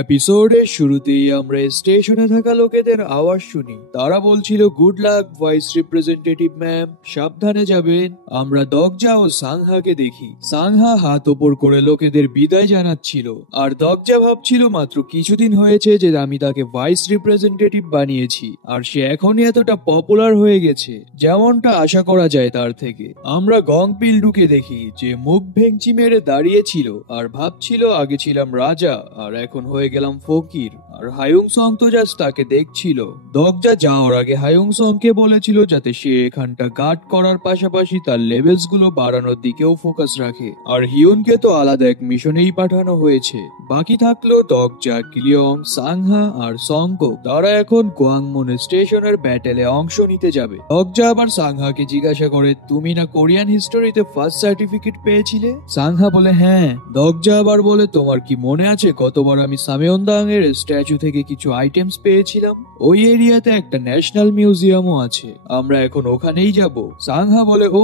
এপিসোডের শুরুতেই আমরা স্টেশনে থাকা লোকেদের আওয়াজ শুনি। তারা বলছিল, good luck vice representative ma'am, সাবধানে যাবেন। আমরা দগজা ও সাংহাকে দেখি। সাংহা হাত ওপর করে লোকেদের বিদায় জানাচ্ছিল, আর দগজা ভাবছিল মাত্র কিছুদিন হয়েছে যে আমি তাকে ভাইস রিপ্রেজেন্টেটিভ বানিয়েছি, আর সে এখনই এতটা পপুলার হয়ে গেছে, যেমনটা আশা করা যায় তার থেকে। আমরা গং পিল্ডুকে দেখি, যে মুখ ভেঙচি মেরে দাঁড়িয়েছিল আর ভাবছিল আগে ছিলাম রাজা আর এখন হয়ে গেলাম ফকির। আর হায়ুং সং তো জাস্ট তাকে দেখছিল। দগজা যাওয়ার আগে হায়ুং সং কে বলেছিল যাতে সে এখানটা গার্ড করার পাশাপাশি তার লেভেলস গুলো বাড়ানোর দিকেও ফোকাস রাখে। আর হিউনকে তো আলাদা এক মিশনেই পাঠানো হয়েছে। বাকি থাকলো দগজা, কিলিয়ং, সাংহা আর সংকো। তারা এখন গোয়াংমন স্টেশনের ব্যাটেলে অংশ নিতে যাবে। দগজা আবার সাংহাকে জিজ্ঞাসা করে, তুমি না কোরিয়ান হিস্টোরিতে ফার্স্ট সার্টিফিকেট পেয়েছিলে? সাংহা বলে হ্যাঁ। দগজা আবার বলে, তোমার কি মনে আছে কতবার আমি সামেয়নদাং এর স্ট্যাচু থেকে কিছু আইটেমস পেয়েছিলাম? ওই এরিয়াতে একটা ন্যাশনাল মিউজিয়ামও আছে, আমরা এখন ওখানেই যাব। সাংহা বলে, ও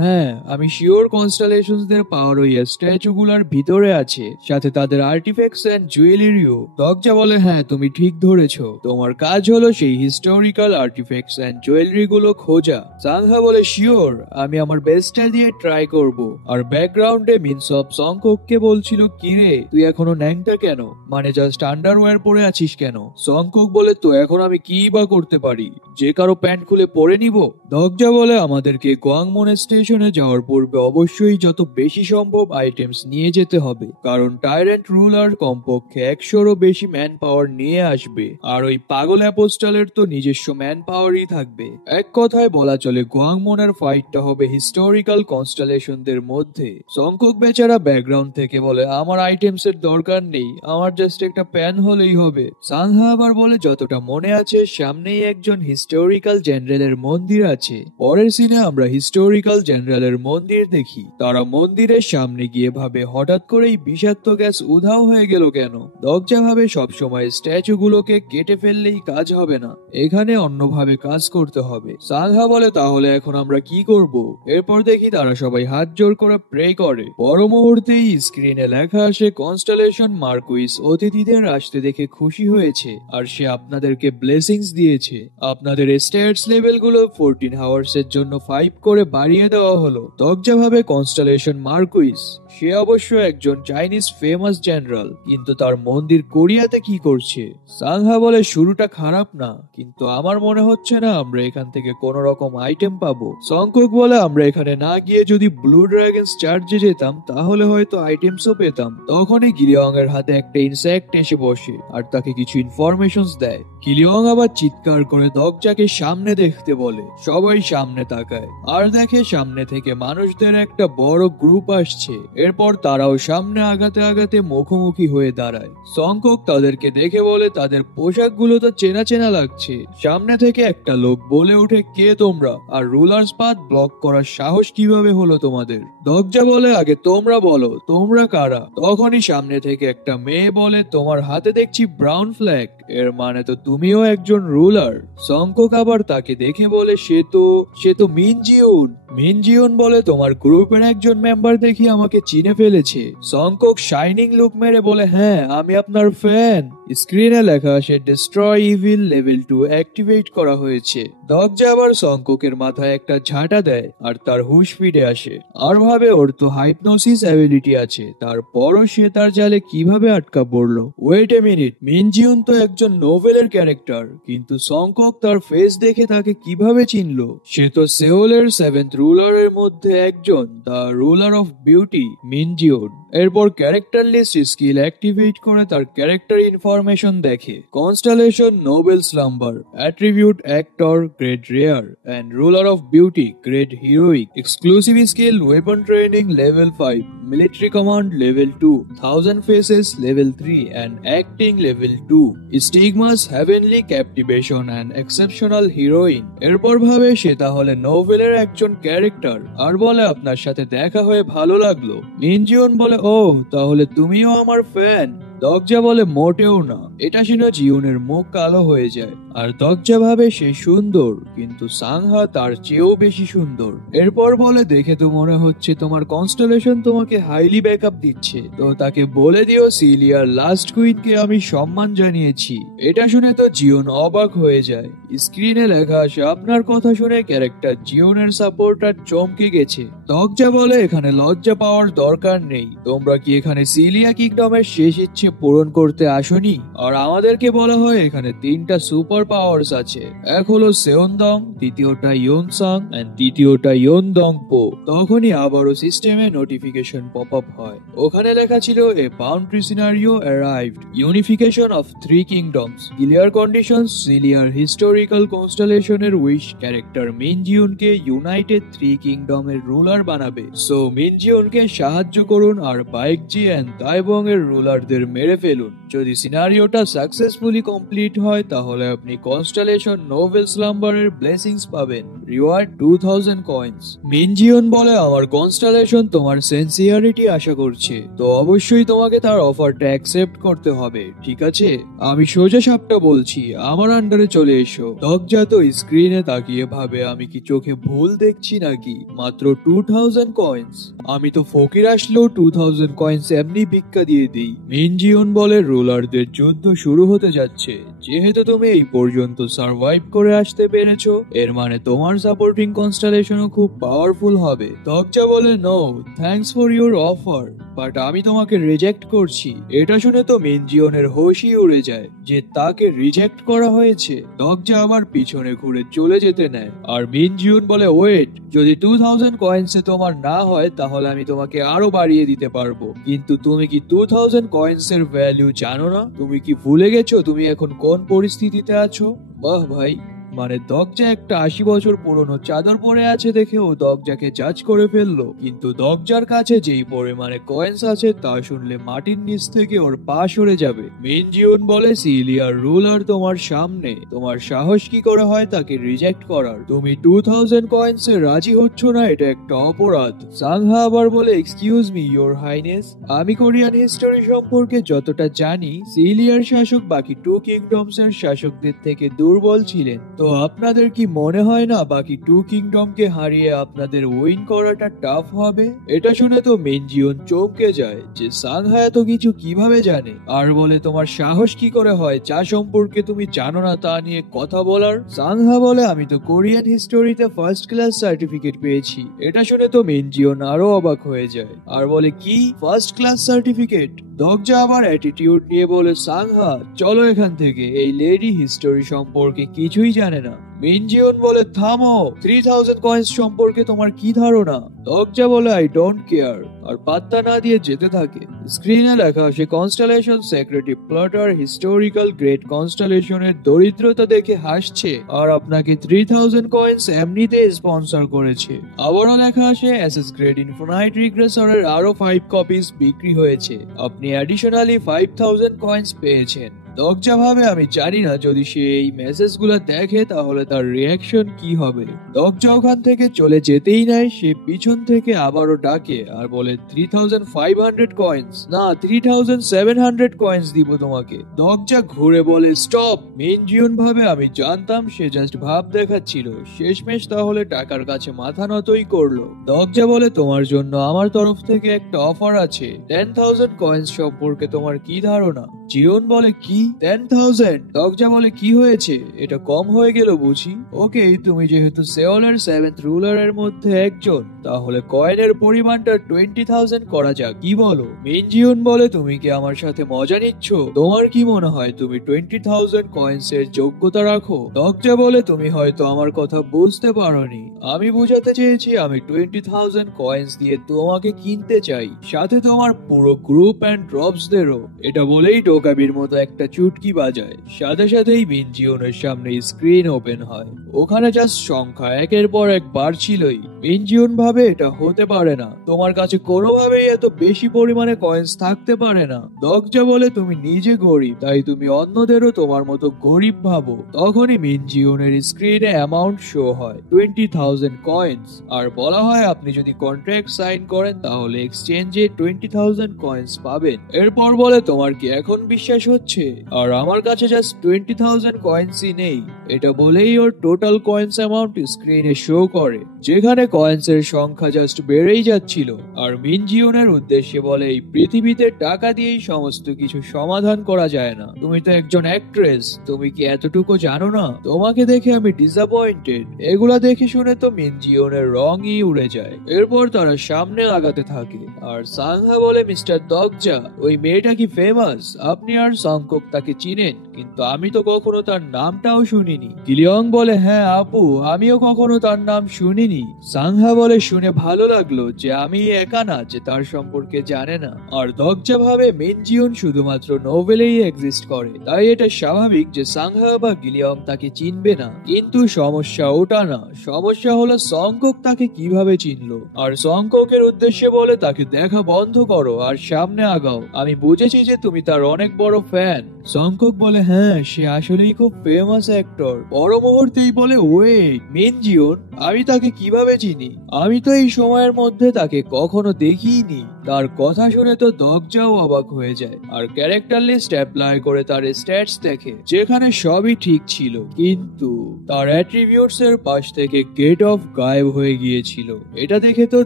হ্যাঁ, আমি শিওর কনস্টেলেশনস দের পাওয়ার ওই স্ট্যাচু গুলার ভিতরে আছে, সাথে তাদের আর্টিফ্যাক্টস এন্ড জুয়েলারিও। দগজা বলে, হ্যাঁ তুমি ঠিক ধরেছো, তোমার কাজ হলো সেই হিস্টোরিক্যাল আর্টিফ্যাক্টস এন্ড জুয়েলারি গুলো খোঁজা। সাংহা বলে, শিওর, আমি আমার বেস্টটা দিয়ে ট্রাই করব। আর ব্যাকগ্রাউন্ডে মিনস অফ সংকোককে বলছিল, কিরে তুই এখনো ন্যাংটা কেন, মানে জাস্ট আন্ডারওয়্যার পরে আছিস কেন? সংকোক বলে, তো এখন আমি কি বা করতে পারি, যে কারো প্যান্ট খুলে পরে নিব? দগজা বলে, আমাদেরকে গোয়াংমন স্টেশনে যাওয়ার পূর্বে অবশ্যই যত বেশি সম্ভব আইটেমস নিয়ে যেতে হবে, কারণ টাইরেন্ট রুলার কমপক্ষে 100-রও বেশি ম্যান পাওয়ার নিয়ে আসবে, আর ওই পাগল অ্যাপোস্টালের তো নিজস্ব ম্যান পাওয়ারই থাকবে। এক কথায় বলা চলে গোয়াংমনের ফাইটটা হবে হিস্টোরিক্যাল কনস্টেলেশনদের মধ্যে। সংকোক বেচারা ব্যাকগ্রাউন্ড থেকে বলে, আমার আইটেমস এর দরকার নেই, আমার জাস্ট একটা প্যান হলেই হবে। সাংহা আবার বলে, যতটা মনে আছে সামনেই একজন হিস্টোরিক্যাল জেনারেলের মন্দির আছে। পরের সিনে আমরা হিস্টোরিক্যাল জেনারেলের মন্দির দেখি। তারা মন্দিরের সামনে গিয়ে ভাবে, হঠাৎ করেই বিষাক্ত গ্যাস উধাও হয়ে গেল কেন? দগজা ভাবে সবসময় স্ট্যাচু গুলোকে কেটে ফেললেই কাজ হবে না, এখানে অন্যভাবে কাজ করতে হবে। সাংহা বলে, তাহলে এখন আমরা কি করব? এরপর দেখি তারা সবাই হাত জোর করে প্রে করে। পর মুহূর্তেই স্ক্রিনে লেখা আসে, কনস্টেলেশন মার্কুইস অতিথিদের আসতে দেখে খুশি হয়েছে, আর সে আপনাদেরকে ব্লেসিংস দিয়েছে। আপনাদের স্ট্যাটস লেভেল গুলো 14 আওয়ার্স এর জন্য 5 করে বাড়িয়ে দেওয়া হলো। দগজা ভাবে কনস্টেলেশন মার্কুইস, সে অবশ্য একজন চাইনিজ ফেমাস জেনারেল, কিন্তু তার মন্দির কোরিয়াতে কি করছে? সাংহা বলে, শুরুটা খারাপ না, কিন্তু আমার মনে হচ্ছে না আমরা এখান থেকে কোন রকম আইটেম পাবো। সংকোক বলে, আমরা এখানে না গিয়ে যদি ব্লু ড্রাগনস চার্জে যেতাম তাহলে হয়তো আইটেমসও পেতাম। তখনই গিলিয়ং এর হাতে একটা ইনসেক্ট এসে বসে আর তাকে কিছু ইনফরমেশনস দেয়। গিলিয়ং আবার চিৎকার করে দগজাকে সামনে দেখতে বলে। সবাই সামনে তাকায় আর দেখে সামনে থেকে মানুষদের একটা বড় গ্রুপ আসছে। এরপর তারাও সামনে আগাতে আগাতে মুখোমুখি হয়ে দাঁড়ায়। সংকোক তাদেরকে দেখে বলে, তাদের পোশাকগুলো তো চেনা চেনা লাগছে। সামনে থেকে একটা লোক বলে ওঠে, কে তোমরা, আর রুলার্স পাথ ব্লক করার সাহস কিভাবে হলো তোমাদের? দগজা বলে, আগে তোমরা বলো তোমরা কারা? তখনই সামনে থেকে একটা মেয়ে বলে, তোমার হাতে দেখছি ব্রাউন ফ্ল্যাগ, এর মানে তো তুমিও একজন রুলার। সংকোক আবার তাকে দেখে বলে, সে তো মিনজিউন। মিনজিউন বলে, তোমার গ্রুপের একজন মেম্বার দেখি আমাকে চিনে ফেলেছে। সংকোক শাইনিং লুক মেরে বলে, হ্যাঁ আমি আপনার ফ্যান। স্ক্রিনে লেখা আসে, ডিস্ট্রয় ইভিল লেভেল 2 অ্যাক্টিভেট করা হয়েছে। দগজা আবার সংকোকের মাথায় একটা ঝাঁটা দেয় আর তার হুশ ফিরে আসে, আর ভাবে ওর তো হাইপনোসিস অ্যাবিলিটি আছে, তারপরও সে তার জালে কিভাবে আটকা পড়লো। ওয়েট এ মিনিট, মিনজিউন তো একজন নোভেলের ক্যারেক্টার, কিন্তু সংকোক তার ফেস দেখে তাকে কিভাবে চিনলো? সে তো সেওলের 7th রুলারের মধ্যে একজন, the ruler of beauty, Minjun. এরপর ক্যারেক্টার লিস্ট স্কিল অ্যাক্টিভেট করে তার ক্যারেক্টার ইনফরমেশন দেখে। Constellation noble slumber, attribute actor grade rare, and ruler of beauty grade heroic. Exclusive skill weapon training level 5, military command level 2, 1000 faces level 3, and acting level 2। Stigmas heavenly captivation and exceptional heroine. এরপর ভাবে সে তাহলে নোভেলের একজন character, আর বলে, আপনার সাথে দেখা হয়ে ভালো লাগলো। মিনজিউন বলে, ও তাহলে তুমিও আমার ফ্যান। দরজা বলে মোটেও না। এটা শুনে জিউনের মুখ কালো হয়ে যায় আর দরজা ভাবে সে সুন্দর, কিন্তু সাংহা তার চেয়েও বেশি সুন্দর। এরপর বলে দেখে তো মনে হচ্ছে তোমার কনস্টেলেশন তোমাকে হাইলি ব্যাকআপ দিচ্ছে, তো তাকে বলে দিও সিলিয়ার লাস্ট কুইনকে আমি সম্মান জানিয়েছি। এটা শুনে তো জিওন অবাক হয়ে যায়। স্ক্রিনে লেখা আসে আপনার কথা শুনে ক্যারেক্টার জিওনের সাপোর্টার চমকে গেছে। দরজা বলে এখানে লজ্জা পাওয়ার দরকার নেই, তোমরা কি এখানে সিলিয়া কিংডমের শেষ ইচ্ছে পূরণ করতে আসনি? আর আমাদেরকে বলা হয় এখানে 3টা সুপার পাওয়ার্স আছে, এক হলো সেওনদং, দ্বিতীয়টা ইয়োনসাং এন্ড তৃতীয়টা ইয়োনদং পো। তখনই আবারও সিস্টেমে নোটিফিকেশন পপ আপ হয়। ওখানে লেখা ছিল a boundary scenario arrived, unification of 3 kingdoms, clear conditions, সিলিয়ার হিস্টোরিক্যাল কনস্টেলেশনের উইশ ক্যারেক্টার মিনজিউনকে ইউনাইটেড 3 কিংডমের রুলার বানাবে। সো মিনজিউনকে সাহায্য করুন আর বাইকজি এন্ড তাইবং এর রুলারদের মেরে ফেলুন। যদি সিনারিওটা সাকসেসফুলি কমপ্লিট হয় তাহলে আপনি কনস্টেলেশন নোভেল স্লাম্বারের ব্লেসিংস পাবেন, রিওয়ার্ড 2000 কয়েন্স। মিনজিউন বলে আমার কনস্টেলেশন তোমার সিনসিয়ারিটি আশা করছে, তো অবশ্যই তোমাকে তার অফারটা অ্যাকসেপ্ট করতে হবে, ঠিক আছে? আমি সোজা সাপটা বলছি, আমার আন্ডারে চলে এসো। দরজা তো স্ক্রিনে তাকিয়ে ভাবে আমি কি চোখে ভুল দেখছি নাকি, মাত্র 2000 কয়েন্স। আমি তো ফকির আসলেও 2000 কয়েন্স এমনি ভিক্ষা দিয়ে দিই। মিনজিউন বলে রুলারদের যুদ্ধ শুরু হতে যাচ্ছে, যেহেতু তুমি এই পর্যন্ত সার্ভাইভ করে আসতে পেরেছো এর মানে তোমার সাপোর্টিং কনস্টেলেশনও খুব পাওয়ারফুল হবে। দরজা বলে no thanks for your offer, but আমি তোমাকে রিজেক্ট করছি। এটা শুনে তো মিনজিউনের হোশই উড়ে যায় যে তাকে রিজেক্ট করা হয়েছে। দরজা আবার পিছনে ঘুরে চলে যেতে নেয় আর মিনজিউন বলে ওয়েট, যদি 2000 কয়েন্সে তোমার না হয় তাহলে আমি তোমাকে আরো বাড়িয়ে দিতে পারবো, কিন্তু তুমি কি 2000 কয়েন্সের ভ্যালু জানো না? তুমি কি ভুলে গেছো তুমি এখন কোন পরিস্থিতিতে আছো? বাহ ভাই, মানে দরজা একটা 80 বছর পুরনো চাদর পরে আছে দেখে ও দরজাকে জাজ করে ফেললো, কিন্তু দরজার কাছে যেই পরিমাণে কয়েন্স আছে তা শুনলে মাটির নিচ থেকে ওর পা সরে যাবে। মিনজিউন বলে সিলিয়ার রুলার তোমার সামনে, তোমার সাহস কি করে হয় তাকে রিজেক্ট করার? তুমি 2000 কয়েন্সে রাজি হচ্ছ না, এটা একটা অপরাধ। সাংহা আবার বলে এক্সকিউজ মি ইওর হাইনেস, আমি কোরিয়ান হিস্টোরি সম্পর্কে যতটা জানি সিলিয়ার শাসক বাকি 2 কিংডমস এর শাসকদের থেকে দুর্বল ছিলেন, তো আপনাদের কি মনে হয় না বাকি 2 কিংডমকে হারিয়ে আপনাদের উইন করাটা টাফ হবে? এটা শুনে তো মিনজিউন চমকে যায় যে সাংহা এত কিছু কিভাবে জানে, আর বলে তোমার সাহস কি করে হয় যা সম্পর্কে তুমি জানো না তা নিয়ে কথা বলার? সাংহা বলে আমি তো কোরিয়ান হিস্টোরিতে ফার্স্ট ক্লাস সার্টিফিকেট পেয়েছি। এটা শুনে তো মিনজিউন আরো অবাক হয়ে যায় আর বলে কি ফার্স্ট ক্লাস সার্টিফিকেট? দরজা আবার অ্যাটিটিউড নিয়ে বলে সাংহা চলো এখান থেকে, এই লেডি হিস্টোরি সম্পর্কে কিছুই জানে না। মিনজিউন বলে থামো, 3000 কয়েন্স সম্পর্কে তোমার কি ধারণা? দরজা বলে আই ডোন্ট কেয়ার আর পাত্তা না দিয়ে যেতে থাকে। স্ক্রিনে লেখা সে constellation secretary plotter historical great কনস্টেলেশনের দরিদ্রতা দেখে হাসছে আর আপনাকে 3000 কয়েন্স এমনিতে স্পন্সর করেছে। আবারও লেখা আসে এসএস গ্রেড ইনফিনাইট রিগ্রেসরের আরো 5 কপিস বিক্রি হয়েছে, আপনি অ্যাডিশনালি 5000 কয়েন্স পেয়েছেন। দরজা ভাবে আমি জানি না যদি সে এই মেসেজগুলো দেখে তাহলে তার রিয়াকশন কি হবে। দরজা ওখান থেকে চলে যেতেই নাই, সে পিছন থেকে আবারও ডাকে আর বলে 3500 কয়েন্স না 3700 কয়েন্স দিব তোমাকে। দরজা ঘুরে বলে স্টপ। মিনজিউন ভাবে আমি জানতাম সে জাস্ট ভাব দেখাচ্ছিল, শেষমেশ তাহলে টাকার কাছে মাথা নতই করলো। দরজা বলে তোমার জন্য আমার তরফ থেকে একটা অফার আছে, 10,000 কয়েন্স সম্পর্কে তোমার কি ধারণা? জিওন বলে কি 10,000? দরজা বলে কি হয়েছে, এটা কম হয়ে গেল বুঝি? ওকে, তুমি যেহেতু সেওলের 7th রুলারের মধ্যে একজন, তাহলে কয়েনের পরিমাণটা 20,000 করা যাক, কি বলো? মিনজিউন বলে তুমি কি আমার সাথে মজা নিচ্ছ? তোমার কি মনে হয় তুমি 20,000 কয়েন্স এর যোগ্যতা রাখো? দরজা বলে তুমি হয়তো আমার কথা বুঝতে পারোনি, আমি বুঝাতে চেয়েছি আমি 20,000 কয়েন্স দিয়ে তোমাকে কিনতে চাই, সাথে তোমার পুরো গ্রুপ এন্ড ড্রপসদেরও। এটা বলেই টোকাবির মতো একটা চুটকি বাজায়, সাথে সাথেই মিনজিউনের সামনে স্ক্রিন ওপেন হয়। ওখানে জাস্ট সংখ্যা একের পর এক বাড়ছিলই। মিনজিউন ভাবে এটা হতে পারে না, তোমার কাছে কোনোভাবেই এত বেশি পরিমাণে কয়েন্স থাকতে পারে না। দগজা বলে তুমি নিজে গরিব, তাই তুমি অন্যদেরও তোমার মতো গরিব ভাবো। তখনই মিনজিউনের স্ক্রিনে অ্যামাউন্ট শো হয় 20,000 কয়েন্স, আর বলা হয় আপনি যদি কন্ট্রাক্ট সাইন করেন তাহলে এক্সচেঞ্জে 20,000 কয়েন্স পাবেন। এরপর বলে তোমার কি এখন বিশ্বাস হচ্ছে? আর আমার কাছে জাস্ট 20,000 কয়েন্সই নেই। এটা বলেই ওর টোটাল কয়েন্স অ্যামাউন্ট স্ক্রিনে শো করে, যেখানে কয়েন্সের সংখ্যা জাস্ট বেড়েই যাচ্ছিল। আর মিনজিউনের উদ্দেশ্যে বলে এই পৃথিবীতে টাকা দিয়েই সমস্ত কিছু সমাধান করা যায় না। তুমি তো একজন অ্যাক্ট্রেস, তুমি কি এতটুকু জানো না? তোমাকে দেখে আমি ডিসঅ্যাপয়েন্টেড। এগুলা দেখে শুনে তো মিনজিউনের রঙই উড়ে যায়। এরপর তারা সামনে আগাতে থাকে, আর সাংহা বলে মিস্টার দগজা, ওই মেয়েটা কি ফেমাস? আপনি আর সংকক তাকে চিনেন, কিন্তু আমি তো কখনো তার নামটাও শুনিনি। গিলিয়ং বলে হ্যাঁ আপু, আমিও কখনো তার নাম শুনিনি। সাংহা বলে শুনে ভালো লাগলো যে আমি একা না যে তার সম্পর্কে জানে না। আর দগজা ভাবে মিনজিউন শুধুমাত্র নোভেলেই এক্সিস্ট করে, তাই এটা স্বাভাবিক যে সাংহা বা গিলিয়ং তাকে চিনবে না। কিন্তু সমস্যা ওটা না, সমস্যা হলো সংকক তাকে কিভাবে চিনলো। আর সংককের উদ্দেশ্যে বলে তাকে দেখা বন্ধ করো আর সামনে আগাও, আমি বুঝেছি যে তুমি তার অনেক বড় ফ্যান। সংকক বলে হ্যাঁ, সে আসলেই খুব ফেমাস অ্যাক্টর। পর মুহূর্তেই বলে ওয়েট, মিনজিউন, আমি তাকে কিভাবে চিনি? আমি তো এই সময়ের মধ্যে তাকে কখনো দেখিনি। তার কথা শুনে তো দগজাও অবাক হয়ে যায়, আর ক্যারেক্টার লিস্ট অ্যাপ্লাই করে তার স্ট্যাটস দেখে, যেখানে সবই ঠিক ছিল, কিন্তু তার অ্যাট্রিবিউটস এর পাশ থেকে গেট অফ গায়েব হয়ে গিয়েছিল। এটা দেখে তো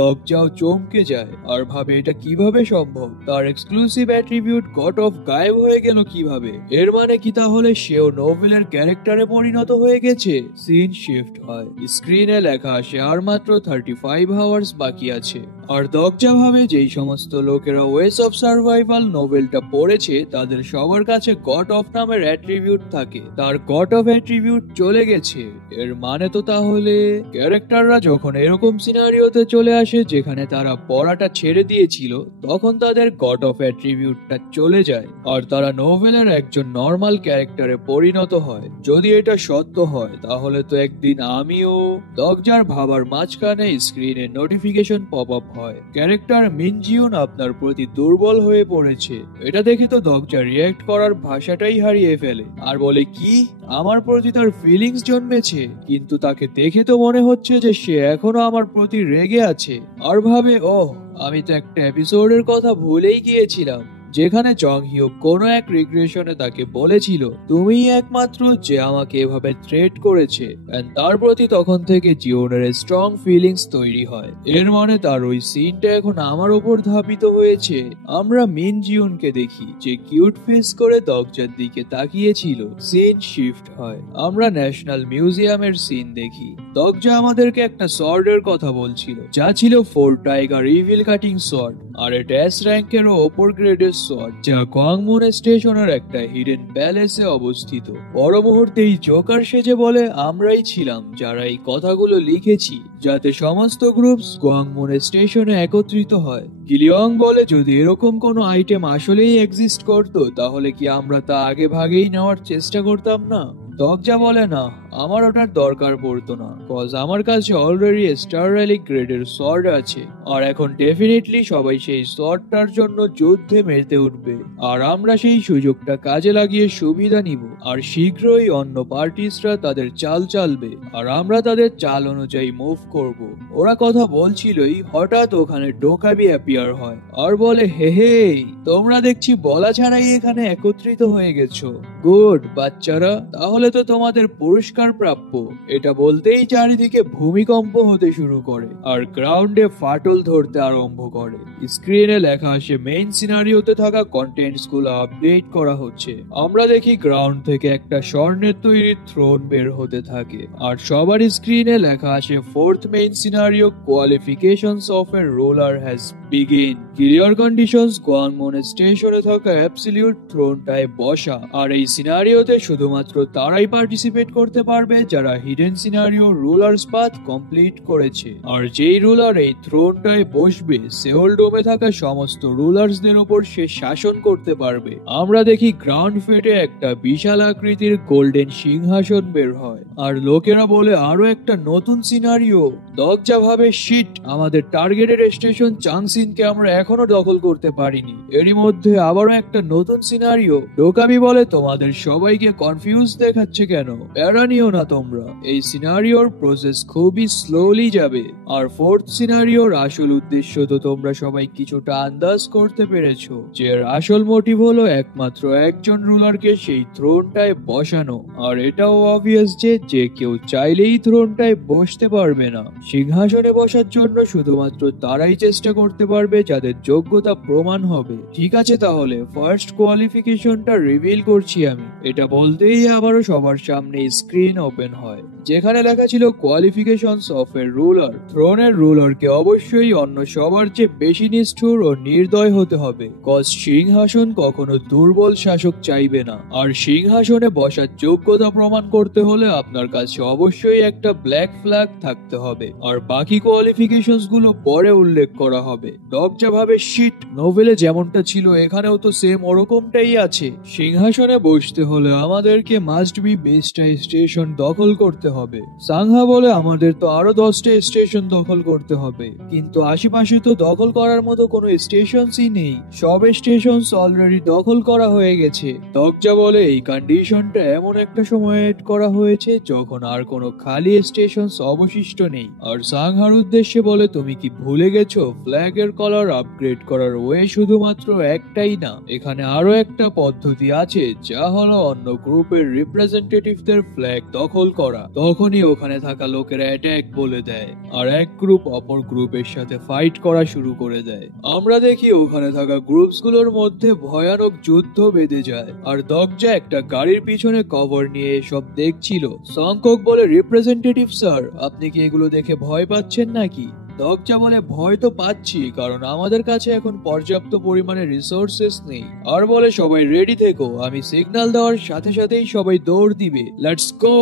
দগজাও চমকে যায় আর ভাবে এটা কিভাবে সম্ভব, তার এক্সক্লুসিভ অ্যাট্রিবিউট গট অফ গায়েব হয়ে গেল কিভাবে? এর মানে কি তাহলে সেও নোভেলের ক্যারেক্টারে পরিণত হয়ে গেছে? সিন শিফট হয়, স্ক্রিনে লেখা আসে আর মাত্র 35 আওয়ার্স বাকি আছে। আর দগজা ভাবে যেই সমস্ত লোকেরা ওয়েস অফ সার্ভাইভাল নোভেলটা পড়েছে তাদের সবার কাছে গড অফ নামের অ্যাট্রিবিউট থাকে, তার গড অফ অ্যাট্রিবিউট চলে গেছে। এর মানে তো তাহলে ক্যারেক্টাররা যখন এরকম সিনারিওতে চলে আসে যেখানে তারা পড়াটা ছেড়ে দিয়েছিল, তখন তাদের গড অফ অ্যাট্রিবিউটটা চলে যায় আর তারা নোভেলের একজন নর্মাল ক্যারেক্টারে পরিণত হয়। যদি এটা সত্য হয় তাহলে তো একদিন আমিও। দগজার ভাবার মাঝখানে স্ক্রিনে নোটিফিকেশন পপ আপ হয়, ক্যারেক্টার মিনজিউন আপনার প্রতি দুর্বল হয়ে পড়েছে। এটা দেখে তো দগজা রিয়্যাক্ট করার ভাষাটাই হারিয়ে ফেলে আর বলে কি আমার প্রতি তার ফিলিংস জন্মেছে? কিন্তু তাকে দেখে তো মনে হচ্ছে যে সে এখনো আমার প্রতি রেগে আছে। আর ভাবে ওহ, আমি তো একটা এপিসোডের কথা ভুলেই গিয়েছিলাম যেখানে জং হিউ কোনো এক রিগ্রেশনে তাকে বলেছিল তুমিই একমাত্র যে আমাকে এভাবে থ্রেট করেছে, এন্ড তার প্রতি তখন থেকে জিওনের স্ট্রং ফিলিংস তৈরি হয়। এর মানে তার ওই সিনটা এখন আমার উপর ধাবিত হয়েছে। আমরা মিন জিওনকে দেখি যে কিউট ফেস করে দগজার দিকে তাকিয়েছিল। সিন শিফট হয়, আমরা ন্যাশনাল মিউজিয়ামের সিন দেখি। দগজা আমাদেরকে একটা সর্ডের কথা বলছিল যা ছিল 4 টাইগার ইভিল কাটিং সর্ড, আর এটা এস র্যাঙ্কেরও ওপর গ্রেডের সর্ড যা গোয়াংমুন স্টেশনের একটা হিডেন প্যালেসে অবস্থিত। পর মুহূর্তেই জোকার সেজে বলে আমরাই ছিলাম যারা এই কথাগুলো লিখেছি যাতে সমস্ত গ্রুপস গোয়াংমুন স্টেশনে একত্রিত হয়। গিলিয়ং বলে যদি এরকম কোনো আইটেম আসলেই এক্সিস্ট করতো তাহলে কি আমরা তা আগে ভাগেই নেওয়ার চেষ্টা করতাম না? দগজা বলে না, আমার ওটার দরকার পড়তো না, কজ আমার কাছে অলরেডি স্টার র্যালি গ্রেডের সর্ড আছে, আর এখন ডেফিনেটলি সবাই সেই সর্ডটার জন্য যুদ্ধে মেতে উঠবে, আর আমরা সেই সুযোগটা কাজে লাগিয়ে সুবিধা নিব, আর শীঘ্রই অন্য পার্টিসরা তাদের চাল চালবে আর আমরা তাদের চাল অনুযায়ী মুভ করব। ওরা কথা বলছিলই হঠাৎ ওখানে ডোকাবি অ্যাপিয়ার হয় আর বলে হে হে, তোমরা দেখছি বলা ছাড়াই এখানে একত্রিত হয়ে গেছো। গুড বাচ্চারা, তাহলে তো তোমাদের পুরস্কার প্রাপ্য। এটা বলতেই চারিদিকে ভূমিকম্প হতে শুরু করে আর গ্রাউন্ডে ফাটল ধরতে আরম্ভ করে। স্ক্রিনে লেখা আসে মেইন সিনারিওতে থাকা কন্টেন্টস গুলো আপডেট করা হচ্ছে। আমরা দেখি গ্রাউন্ড থেকে একটা স্বর্ণের তৈরি থ্রোন বের হতে থাকে আর সবার স্ক্রিনে লেখা আসে fourth main scenario qualifications of a ruler has begin. Clear conditions গোয়াংমুন স্টেশনে থাকা অ্যাবসলিউট থ্রোনটায় বসা, আর এই সিনারিওতে শুধুমাত্র তারাই পার্টিসিপেট করতে পারবে যারা hidden scenario rulers path complete করেছে। আর যেই রুলার এই থ্রোনটায় বসবে সেওল ডোমে থাকা সমস্ত রুলার্সদের উপর সে শাসন করতে পারবে। আমরা দেখি গ্রাউন্ড ফেটে একটা বিশাল আকৃতির গোল্ডেন সিংহাসন বের হয়, আর লোকেরা বলে আরো একটা নতুন সিনারিও। দগজা ভাবে শিট, আমাদের টার্গেটেড স্টেশন চাংসিনকে আমরা এখনো দখল করতে পারিনি, এরই মধ্যে আবারও একটা নতুন সিনারিও। ডোকামি বলে তোমাদের সবাইকে কনফিউজ দেখাচ্ছে কেন, প্যারা নিও না তোমরা, এই সিনারিওর প্রসেস খুবই স্লোলি যাবে। আর ফোর্থ সিনারিওর আসল উদ্দেশ্য তো তোমরা সবাই কিছুটা আন্দাজ করতে পেরেছো, যে এর আসল মোটিভ হলো একমাত্র একজন রুলারকে সেই থ্রোনটায় বসানো। আর এটাও অবভিয়াস যে কেউ চাইলেই থ্রোনটায় বসতে পারবে না। সিংহাসনে বসার জন্য শুধুমাত্র তারাই চেষ্টা করতে পারবে যাদের যোগ্যতা প্রমাণ হবে। ঠিক আছে, তাহলে ফার্স্ট কোয়ালিফিকেশনটা রিভিল করছি আমি। এটা বলতেই আবারও সবার সামনে স্ক্রিন ওপেন হয়, যেখানে লেখা ছিল কোয়ালিফিকেশনস অফ এ রুলার। থ্রোনের রুলারকে অবশ্যই অন্য সবার চেয়ে বেশি নিষ্ঠুর ও নির্দয় হতে হবে, কজ সিংহাসন কখনো দুর্বল শাসক চাইবে না। আর সিংহাসনে বসার যোগ্যতা প্রমাণ করতে হলে আপনার কাছে অবশ্যই একটা ব্ল্যাক ফ্ল্যাগ থাকতে হবে, আর বাকি কোয়ালিফিকেশনস গুলো পরে উল্লেখ করা হবে। ডগজা ভাবে শিট, নোভেলে যেমনটা ছিল এখানেও তো সেম ওরকমটাই আছে। সিংহাসনে বসতে হলে আমাদেরকে মাস্ট বি বেস্টা স্টেশন দখল করতে হবে। সাংহা বলে আমাদের তো আরো 10টা স্টেশন দখল করতে হবে, কিন্তু আশেপাশে তো দখল করার মতো কোনো স্টেশনসই নেই, সব স্টেশনস অলরেডি দখল করা হয়ে গেছে। দগজা বলে এই কন্ডিশনটা এমন একটা সময় এড করা হয়েছে যখন আর কোনো খালি স্টেশনস অবশিষ্ট নেই। আর সাংহার উদ্দেশ্যে বলে তুমি কি ভুলে গেছো, ফ্ল্যাগের কালার আপগ্রেড করার ওয়ে শুধুমাত্র একটাই না, এখানে আরো একটা পদ্ধতি আছে, যা হলো অন্য গ্রুপের রিপ্রেজেন্টেটিভদের ফ্ল্যাগ দখল করা। তখনই ওখানে থাকা লোকেরা অ্যাটাক বলে দেয়, আর এক গ্রুপ অপর গ্রুপের সাথে ফাইট করা শুরু করে দেয়। আমরা দেখি ওখানে থাকা গ্রুপস গুলোর মধ্যে ভয়ানক যুদ্ধ বেঁধে যায়, আর দগজা একটা গাড়ির পিছনে কভার নিয়ে সব দেখছিল। সংকক বলে রিপ্রেজেন্টেটিভ স্যার, আপনি কি এগুলো দেখে ভয় পাচ্ছেন নাকি? দগজা বলে ভয় তো পাচ্ছি, কারণ আমাদের কাছে এখন পর্যাপ্ত পরিমাণে রিসোর্সেস নেই। আর বলে সবাই রেডি থেকো, আমি সিগন্যাল দেওয়ার সাথে সাথেই সবাই দৌড় দিবে, লেটস গো।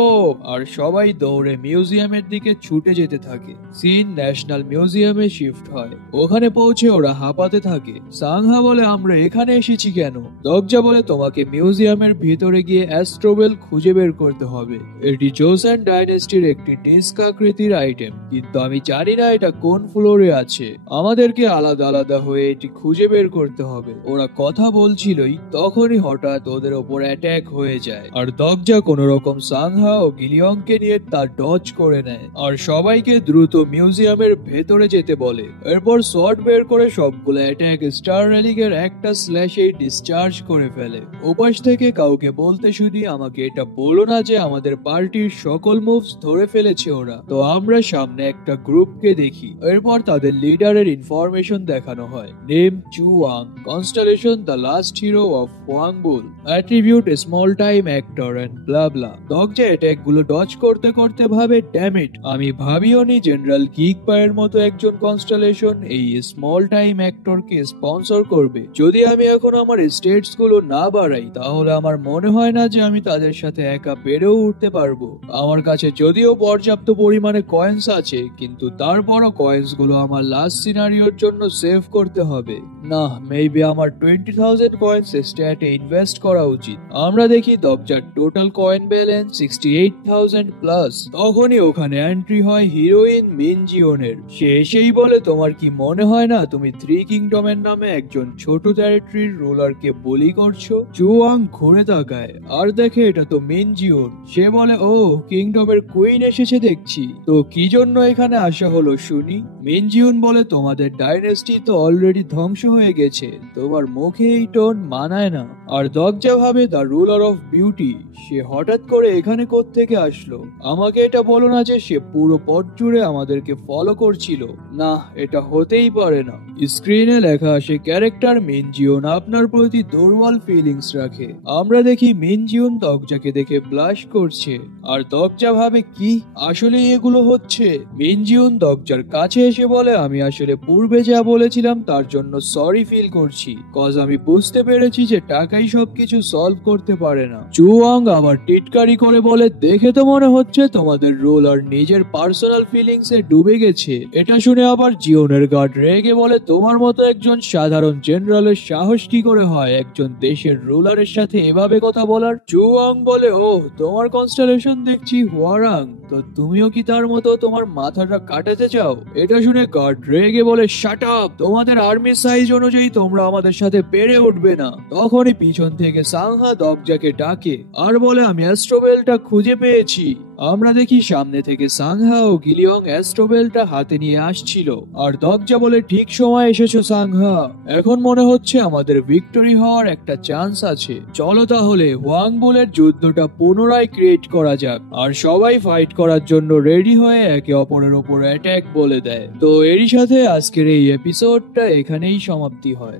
আর সবাই দৌড়ে মিউজিয়ামের দিকে ছুটে যেতে থাকে। সিন ন্যাশনাল মিউজিয়ামে শিফট হয়, ওখানে পৌঁছে ওরা হাঁপাতে থাকে। সাংহা বলে আমরা এখানে এসেছি কেন? দগজা বলে তোমাকে মিউজিয়ামের ভিতরে গিয়ে অ্যাস্ট্রোবেল খুঁজে বের করতে হবে, এটি জোসেন ডাইনেস্টির একটি ডিস্ক আকৃতির আইটেম, কিন্তু আমি জানি না এটা কোন ফ্লোরে আছে, আমাদেরকে আলাদা আলাদা হয়ে এটি খুঁজে বের করতে হবে। ওরা কথা বলছিলই তখনই হঠাৎ ওদের ওপর অ্যাটাক হয়ে যায়, আর দগজা কোন রকম সাংহা ও গিলিয়ংকে নিয়ে তা ডজ করে নেয়, আর সবাইকে দ্রুত মিউজিয়ামের ভেতরে যেতে বলে। এরপর শট বের করে সবগুলো অ্যাটাক স্টার রেলিং এর একটা স্ল্যাশে ডিসচার্জ করে ফেলে। ওপাশ থেকে কাউকে বলতে শুনি আমাকে এটা বলো না যে আমাদের পার্টির সকল মুভস ধরে ফেলেছে ওরা। তো আমরা সামনে একটা গ্রুপকে দেখি, এরপর তাদের লিডারের ইনফরমেশন দেখানো হয়। Name Chu Wang, constellation the last hero of ওয়াংবুল, attribute small time actor and blah blah. দগজা অ্যাটাক গুলো ডজ করতে করতে ভাবে ড্যামিট, আমি ভাবিও নি জেনারেল কিক পায়ের মতো একজন কনস্টেলেশন এই স্মল টাইম অ্যাক্টরকে স্পন্সর করবে। যদি আমি এখন আমার স্টেটস গুলো না বাড়াই তাহলে আমার মনে হয় না যে আমি তাদের সাথে একা পেরেও উঠতে পারবো। আমার কাছে যদিও পর্যাপ্ত পরিমাণে কয়েন্স আছে, কিন্তু তারপরও কয়েন্স গুলো আমার লাস্ট সিনারিওর জন্য সেভ করতে হবে। না, মেবি আমার 20,000 কয়েন্স স্ট্যাটে ইনভেস্ট করা উচিত। আমরা দেখি দগজার টোটাল কয়েন ব্যালেন্স 68,000 প্লাস। তখনই ওখানে এন্ট্রি হয় হিরোইন মিন জিওনের। সে এসেই বলে তোমার কি মনে হয় না তুমি থ্রি কিংডমের নামে একজন ছোট টেরিটরির রুলারকে বলি করছো? চুয়াং ঘুরে তাকায় আর দেখে এটা তো মিন জিওন। সে বলে ও, কিংডমের কুইন এসেছে দেখছি, তো কি জন্য এখানে আসা হলো শুনি? মিন জিওন বলে তোমাদের ডাইনেস্টি তো অলরেডি ধ্বংস হয়ে গেছে, তোমার মুখে এই টোন মানায় না। আর দগজা ভাবে দ্য রুলার অফ বিউটি, সে হঠাৎ করে এখানে কোত্থেকে আসলো? আমাকে এটা বলো না যে সে পুরো পথ জুড়ে আমাদেরকে ফলো করছিল। না, এটা হতেই পারে না। স্ক্রিনে লেখা আসে ক্যারেক্টার মিন জিওন আপনার প্রতি দুর্বল ফিলিংস রাখে। আমরা দেখি মিন জিওন দগজাকে দেখে ব্লাশ করছে, আর দগজা ভাবে কি আসলে এগুলো হচ্ছে? মিন জিওন দগজার কাছে এসে বলে, আমি আসলে পূর্বে যা বলেছিলাম তার জন্য সরি ফিল করছি, কজ আমি বুঝতে পেরেছি যে টাকাই সবকিছু সলভ করতে পারে না। চুয়াং আবার টিটকারি করে বলে, দেখে তো মনে হচ্ছে তোমাদের রুলার নিজের পার্সোনাল ফিলিংস এ ডুবে গেছে। এটা শুনে আবার জিওনের গার্ড রেগে বলে, তোমার মতো একজন সাধারণ জেনারেলের সাহস কি করে হয় একজন দেশের রুলারের সাথে এভাবে কথা বলার? চুয়াং বলে, ওহ, তোমার কনস্টেলেশন দেখছি হোয়ারাং, তো তুমিও কি তার মতো তোমার মাথাটা কাটাতে চাও? এটা শুনে গার্ড রেগে বলে, শাট আপ, তোমাদের আর্মি সাইজ অনুযায়ী তোমরা আমাদের সাথে পেরে উঠবে না। তখনই পিছন থেকে সাংহা দগজাকে ডাকে আর বলে, আমি অ্যাস্ট্রোবেলটা খুঁজে পেয়েছি। আমরা দেখি সামনে থেকে সাংহা ও গিলিয়ং অ্যাস্ট্রোবেলটা হাতে নিয়ে আসছিল, আর দগজা বলে, ঠিক সময় এসেছো সাংহা, এখন মনে হচ্ছে আমাদের ভিক্টরি হওয়ার একটা চান্স আছে। চলো তাহলে হোয়াং বুলের যুদ্ধটা পুনরায় ক্রিয়েট করা যাক, আর সবাই ফাইট করার জন্য রেডি হয়ে একে অপরের উপর অ্যাটাক বলে দেয়। তো এরই সাথে আজকের এই এপিসোডটা এখানেই সমাপ্তি হয়।